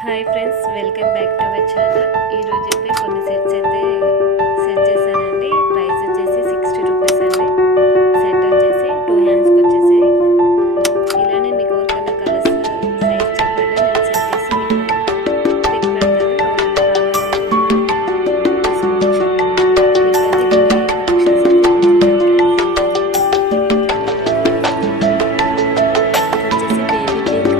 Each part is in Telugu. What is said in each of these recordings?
Hi friends, welcome back to our channel. ఈరోజు అయితే కొన్ని సెట్స్ అయితే సెట్ చేశానండి. ప్రైస్ వచ్చేసి 60 రూపీస్ అండి. సెట్ వచ్చేసి 2 హ్యాండ్స్కి వచ్చేసి. ఇలానే మీకు ఎవరికైనా కలర్స్ సైజ్ చెప్పండి, నేను సెట్ చేసి మీకు పిక్ పెడతాను. తీసుకోవచ్చు. ఇవన్నీ కొన్ని కలెక్షన్స్ అయితే వచ్చేసి బేబీ పింక్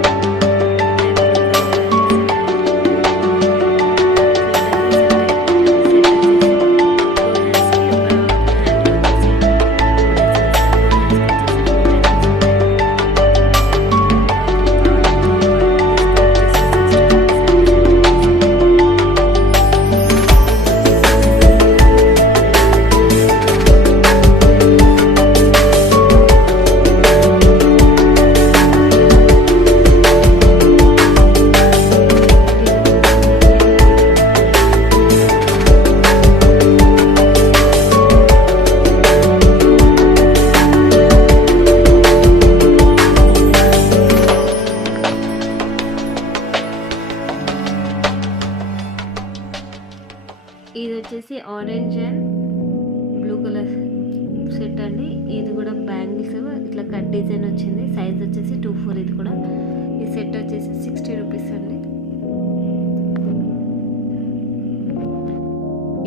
ఇది వచ్చేసి orange and blue colour set అండి. ఇది కూడా బ్యాంగిల్స్ ఇట్లా కట్ డిజైన్ వచ్చింది. సైజ్ వచ్చేసి 24. ఇది కూడా ఈ సెట్ వచ్చేసి 60 రూపీస్ అండి.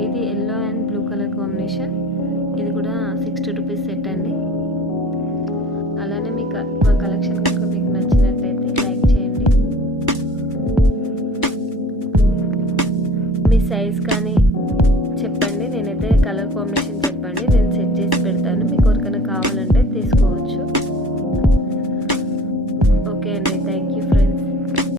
ఇది yellow and blue colour combination. ఇది కూడా 60 రూపీస్ సెట్ అండి. అలానే మీకు మా కలెక్షన్ కనుక మీకు నచ్చినట్లయితే లైక్ చేయండి. మీ సైజ్ కానీ చెప్పండి, నేనైతే కలర్ కాంబినేషన్ చెప్పండి, నేను సెట్ చేసి పెడతాను. మీకు ఎవరికైనా కావాలంటే తీసుకోవచ్చు. ఓకే అండి, థ్యాంక్ యూ.